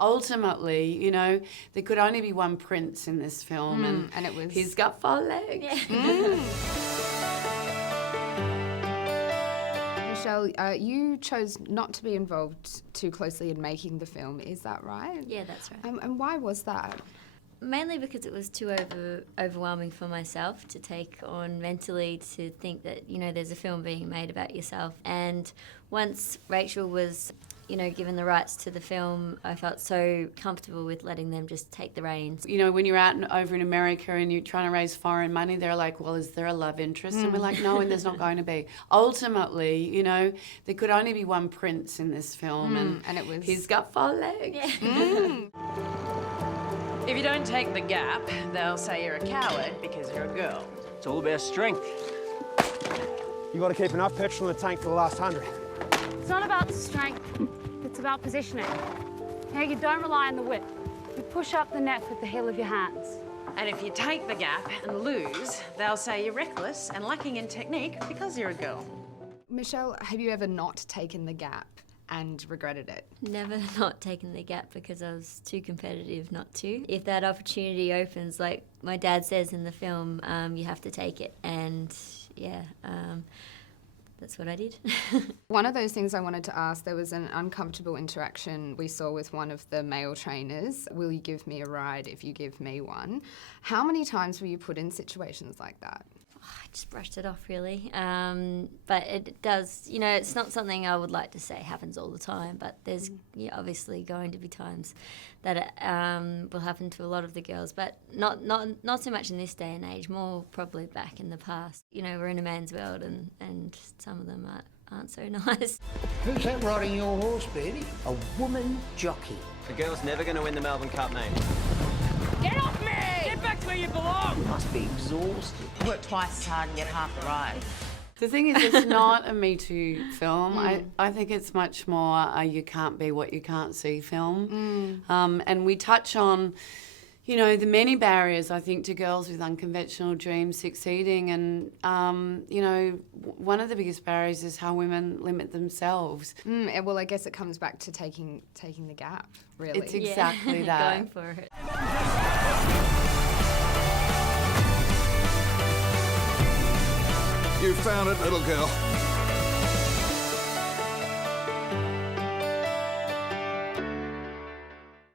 Ultimately, you know, there could only be one prince in this film, and it was... he's got 4 legs. Yeah. Michelle, you chose not to be involved too closely in making the film, is that right? Yeah, that's right. And why was that? Mainly because it was too overwhelming for myself to take on mentally, to think that, you know, there's a film being made about yourself. And once Rachel was, you know, given the rights to the film, I felt so comfortable with letting them just take the reins. You know, when you're out over in America and you're trying to raise foreign money, they're like, well, is there a love interest? And we're like, no, and there's not going to be. Ultimately, you know, there could only be one prince in this film, and it was... he's got 4 legs. Yeah. If you don't take the gap, they'll say you're a coward because you're a girl. It's all about strength. You got to keep enough petrol in the tank for the last 100. It's not about strength, it's about positioning. You know, you don't rely on the whip. You push up the neck with the heel of your hands. And if you take the gap and lose, they'll say you're reckless and lacking in technique because you're a girl. Michelle, have you ever not taken the gap and regretted it? Never not taken the gap because I was too competitive not to. If that opportunity opens, like my dad says in the film, you have to take it. And yeah, that's what I did. One of those things I wanted to ask, there was an uncomfortable interaction we saw with one of the male trainers. Will you give me a ride if you give me one? How many times were you put in situations like that? I just brushed it off, really. But it does, you know, it's not something I would like to say happens all the time, but there's obviously going to be times that it will happen to a lot of the girls, but not so much in this day and age, more probably back in the past. You know, we're in a man's world and some of them aren't so nice. Who's that riding your horse, Betty? A woman jockey. The girl's never going to win the Melbourne Cup, mate. Get off me! Get back to where you belong! You must be exhausted. Work twice as hard and get half the ride. The thing is, it's not a Me Too film. I think it's much more a you can't be what you can't see film. And we touch on, you know, the many barriers, I think, to girls with unconventional dreams succeeding. And, you know, one of the biggest barriers is how women limit themselves. Well, I guess it comes back to taking the gap, really. It's exactly that. Going for it. You found it, little girl.